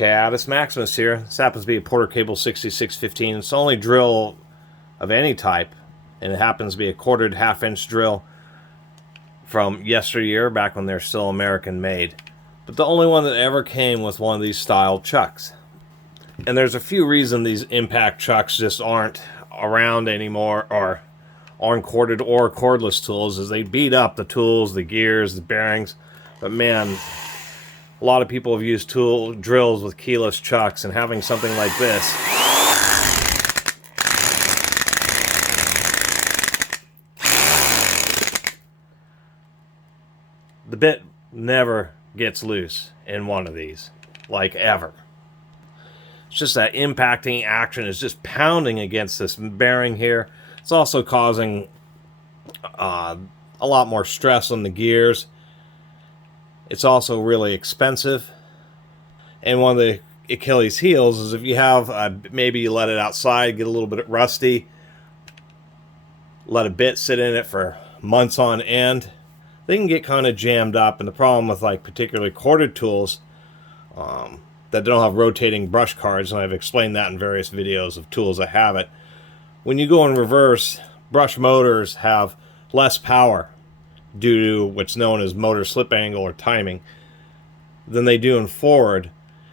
Catus, Maximus here. This happens to be a Porter-Cable 6615. It's the only drill of any type, and it happens to be a quartered half-inch drill from yesteryear, back when they're still American made. But the only one that ever came with one of these style chucks. And there's a few reasons these impact chucks just aren't around anymore, or aren't corded or cordless tools, is they beat up the tools, the gears, the bearings. But man, a lot of people have used drills with keyless chucks, and having something like this the bit never gets loose in one of these, like ever. It's just that impacting action is just pounding against this bearing here. It's also causing a lot more stress on the gears. It's also really expensive. And one of the Achilles heels is if you have, maybe you let it outside, get a little bit rusty, let a bit sit in it for months on end, they can get kind of jammed up. And the problem with like particularly corded tools that don't have rotating brush cards, and I've explained that in various videos of tools that have it, when you go in reverse, brush motors have less power due to what's known as motor slip angle or timing than they do in forward,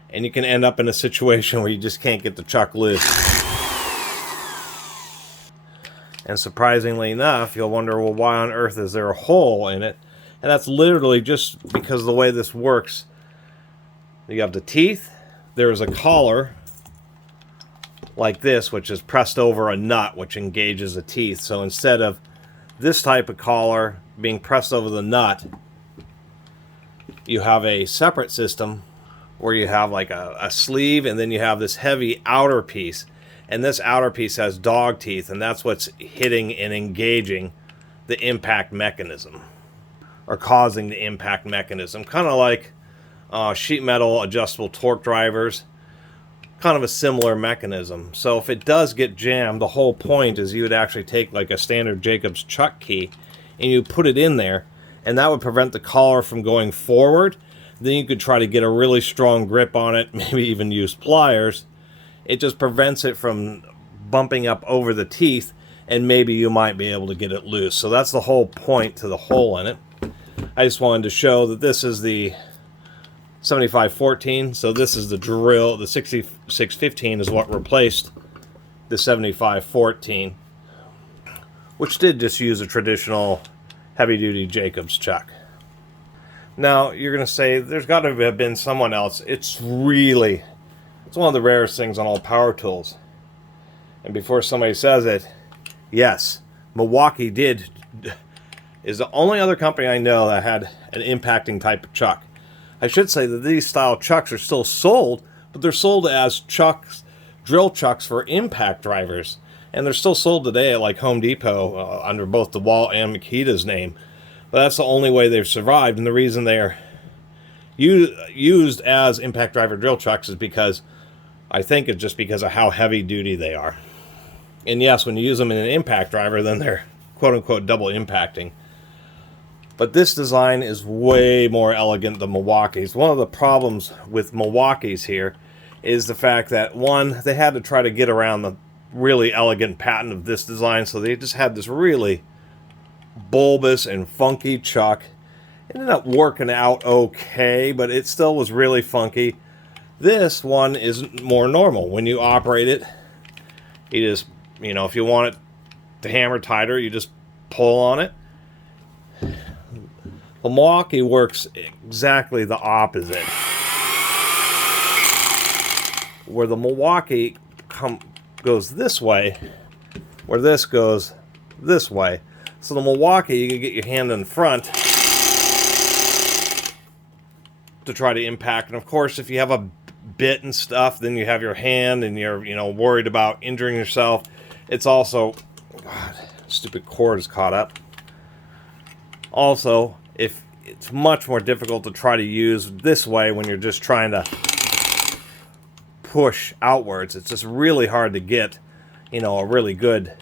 and you can end up in a situation where you just can't get the chuck loose. And surprisingly enough, you'll wonder, well, why on earth is there a hole in it? And that's literally just because of the way this works. You have the teeth, there's a collar like this, which is pressed over a nut, which engages the teeth. So instead of this type of collar being pressed over the nut, you have a separate system where you have like a sleeve, and then you have this heavy outer piece. And this outer piece has dog teeth, and that's what's hitting and engaging the impact mechanism, or causing the impact mechanism. Kind of like sheet metal adjustable torque drivers. Kind of a similar mechanism. So if it does get jammed, the whole point is you would actually take like a standard Jacobs chuck key and you put it in there, and that would prevent the collar from going forward. Then you could try to get a really strong grip on it, maybe even use pliers. It just prevents it from bumping up over the teeth, and maybe you might be able to get it loose. So that's the whole point to the hole in it. I just wanted to show that this is the 7514, so this is the drill. The 6615 is what replaced the 7514, which did just use a traditional heavy-duty Jacobs chuck. Now you're going to say there's got to have been someone else. It's one of the rarest things on all power tools. And before somebody says it, yes, Milwaukee is the only other company I know that had an impacting type of chuck. I should say that these style chucks are still sold, but they're sold as chucks, drill chucks for impact drivers. And they're still sold today at like Home Depot under both DeWalt and Makita's name. But that's the only way they've survived. And the reason they're used as impact driver drill chucks is because, I think it's just because of how heavy duty they are. And yes, when you use them in an impact driver, then they're quote unquote double impacting. But this design is way more elegant than Milwaukee's. One of the problems with Milwaukee's here is the fact that, one, they had to try to get around the really elegant patent of this design, so they just had this really bulbous and funky chuck. It ended up working out okay, but it still was really funky. This one is more normal. When you operate it, you just, if you want it to hammer tighter, you just pull on it. The Milwaukee works exactly the opposite. Where the Milwaukee goes this way, where this goes this way. So the Milwaukee, you can get your hand in front to try to impact. And of course, if you have a bit and stuff, then you have your hand and you're, worried about injuring yourself. It's also, God, stupid cord is caught up. Also, if it's much more difficult to try to use this way when you're just trying to push outwards. It's just really hard to get, a really good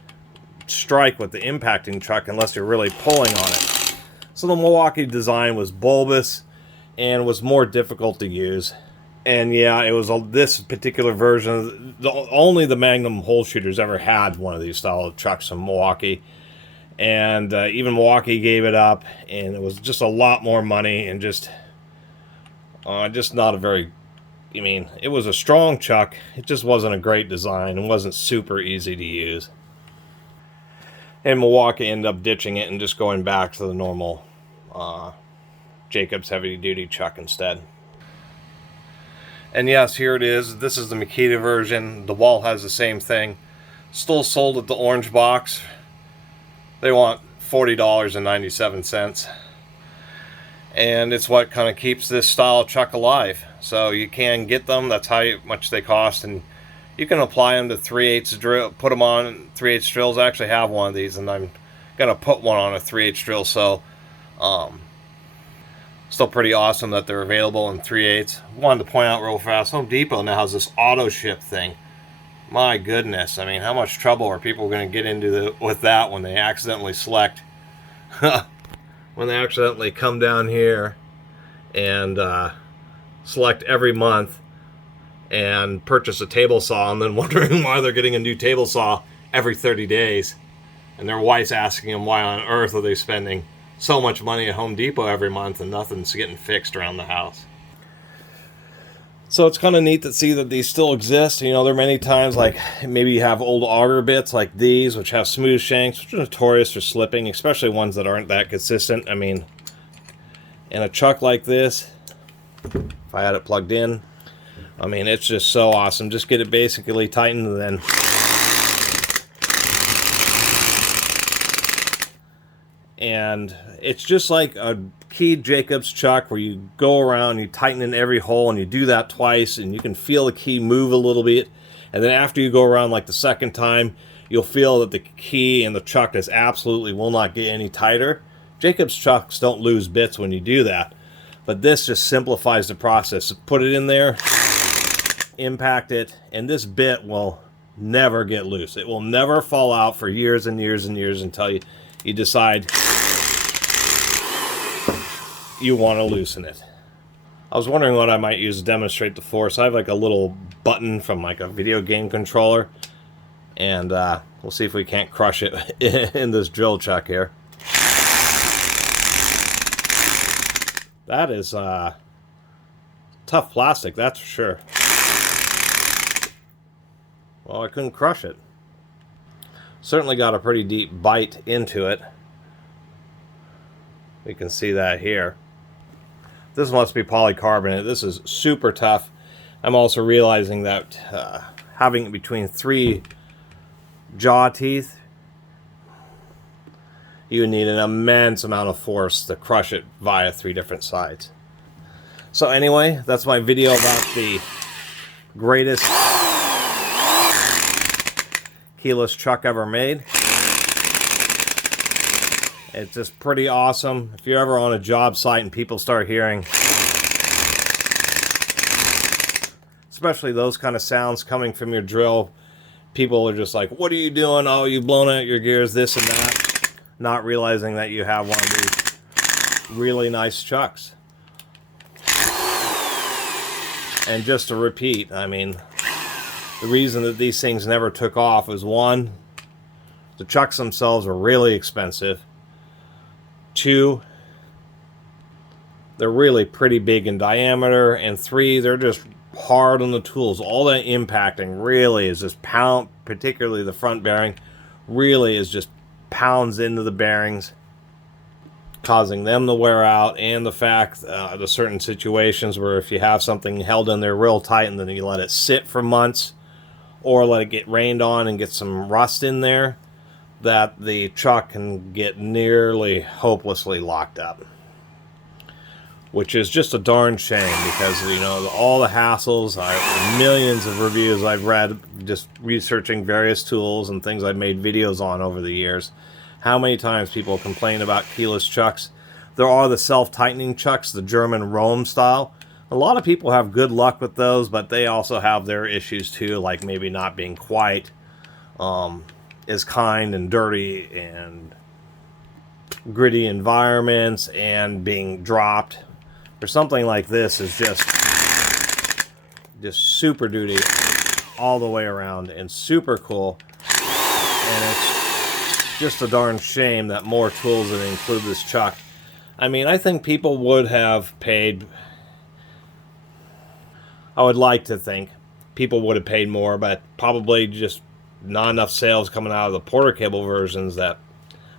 strike with the impacting chuck unless you're really pulling on it. So the Milwaukee design was bulbous and was more difficult to use. And yeah, it was this particular version. Only the Magnum hole shooters ever had one of these style of chucks from Milwaukee. And even Milwaukee gave it up, and it was just a lot more money, and just not a very, I mean, it was a strong chuck. It just wasn't a great design and wasn't super easy to use. And Milwaukee ended up ditching it and just going back to the normal Jacobs heavy-duty chuck instead. And yes, here it is. This is the Makita version. The wall has the same thing. Still sold at the orange box. They want $40.97. And it's what kind of keeps this style chuck alive. So you can get them. That's how much they cost. And you can apply them to 3/8 drill. Put them on 3/8 drills. I actually have one of these, and I'm going to put one on a 3/8 drill. So still pretty awesome that they're available in 3/8. Wanted to point out real fast, Home Depot now has this auto ship thing. My goodness, I mean, how much trouble are people going to get into with that when they accidentally select, when they accidentally come down here and select every month and purchase a table saw, and then wondering why they're getting a new table saw every 30 days. And their wife's asking them why on earth are they spending so much money at Home Depot every month and nothing's getting fixed around the house. So it's kind of neat to see that these still exist. You know, there are many times, like, maybe you have old auger bits like these, which have smooth shanks, which are notorious for slipping, especially ones that aren't that consistent. I mean, in a chuck like this, if I had it plugged in, I mean, it's just so awesome. Just get it basically tightened, and then it's just like a keyed Jacobs chuck where you go around, you tighten in every hole, and you do that twice, and you can feel the key move a little bit. And then after you go around like the second time, you'll feel that the key and the chuck is absolutely will not get any tighter. Jacobs chucks don't lose bits when you do that, but this just simplifies the process. Put it in there, impact it, and this bit will never get loose. It will never fall out for years and years and years until you decide you want to loosen it. I was wondering what I might use to demonstrate the force. I have like a little button from like a video game controller, and we'll see if we can't crush it in this drill chuck here. That is tough plastic, that's for sure. Well, I couldn't crush it. Certainly got a pretty deep bite into it. We can see that here. This must be polycarbonate. This is super tough. I'm also realizing that having it between 3 jaw teeth, you need an immense amount of force to crush it via 3 different sides. So anyway, that's my video about the greatest keyless chuck ever made. It's just pretty awesome. If you're ever on a job site and people start hearing, especially those kind of sounds coming from your drill, people are just like, what are you doing? Oh, you've blown out your gears, this and that. Not realizing that you have one of these really nice chucks. And just to repeat, I mean, the reason that these things never took off is, 1, the chucks themselves are really expensive. 2, they're really pretty big in diameter. And 3, they're just hard on the tools. All that impacting really is just pound, particularly the front bearing, really is just pounds into the bearings, causing them to wear out. And the fact there's certain situations where if you have something held in there real tight and then you let it sit for months, or let it get rained on and get some rust in there, that the chuck can get nearly hopelessly locked up. Which is just a darn shame, because, you know, all the hassles, millions of reviews I've read just researching various tools and things I've made videos on over the years. How many times people complain about keyless chucks. There are the self-tightening chucks, the German Rome style. A lot of people have good luck with those, but they also have their issues too, like maybe not being quite as kind and dirty and gritty environments, and being dropped. Or something like this is just Just super duty all the way around and super cool. And it's just a darn shame that more tools didn't include this chuck. I mean, I think people would have paid, I would like to think people would have paid more, but probably just not enough sales coming out of the Porter-Cable versions that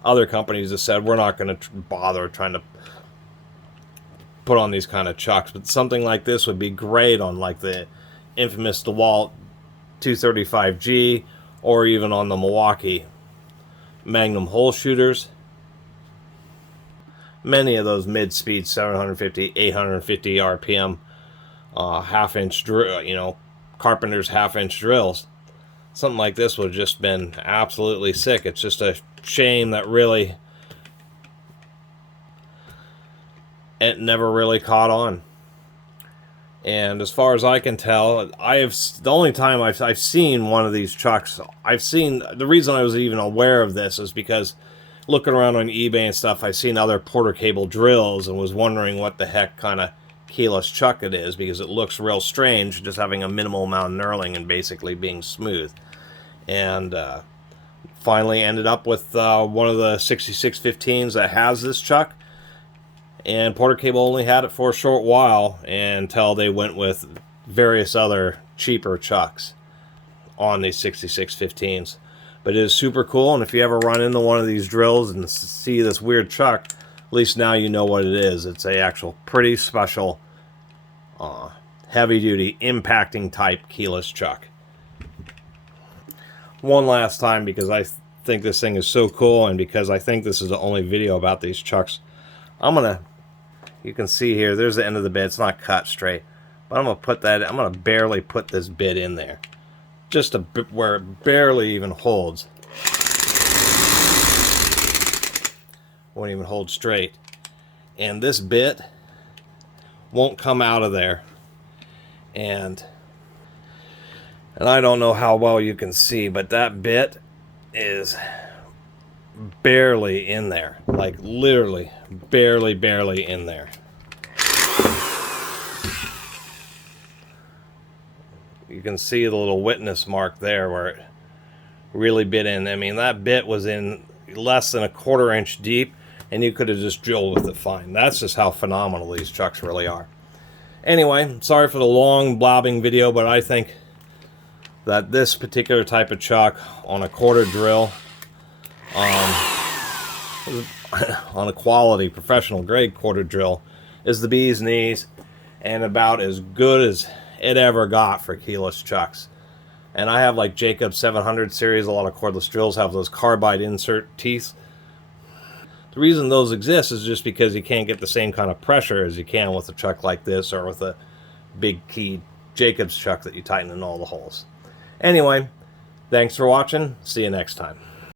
other companies have said, we're not going to bother trying to put on these kind of chucks. But something like this would be great on like the infamous DeWalt 235G, or even on the Milwaukee Magnum hole shooters. Many of those mid-speed 750, 850 RPM half-inch drill, you know, carpenter's half-inch drills. Something like this would have just been absolutely sick. It's just a shame that really it never really caught on. And as far as I can tell, the only time I've seen one of these chucks, the reason I was even aware of this is because looking around on eBay and stuff, I've seen other Porter-Cable drills and was wondering what the heck kind of keyless chuck it is, because it looks real strange just having a minimal amount of knurling and basically being smooth. And finally ended up with one of the 6615s that has this chuck. And Porter-Cable only had it for a short while until they went with various other cheaper chucks on these 6615s. But it is super cool, and if you ever run into one of these drills and see this weird chuck, at least now you know what it is. It's a actual pretty special heavy-duty impacting type keyless chuck. One last time, because I think this thing is so cool, and because I think this is the only video about these chucks, you can see here, there's the end of the bit. It's not cut straight, but I'm gonna barely put this bit in there, just where it barely even holds. Won't even hold straight, and this bit won't come out of there. And I don't know how well you can see, but that bit is barely in there, like literally barely in there. You can see the little witness mark there where it really bit in. I mean, that bit was in less than a 1/4 inch deep, and you could have just drilled with it fine. That's just how phenomenal these chucks really are. Anyway, sorry for the long blabbing video, but I think that this particular type of chuck on a 1/4 drill, on a quality professional grade 1/4 drill, is the bee's knees and about as good as it ever got for keyless chucks. And I have like Jacobs 700 series. A lot of cordless drills have those carbide insert teeth. The reason those exist is just because you can't get the same kind of pressure as you can with a chuck like this, or with a big key Jacobs chuck that you tighten in all the holes. Anyway, thanks for watching. See you next time.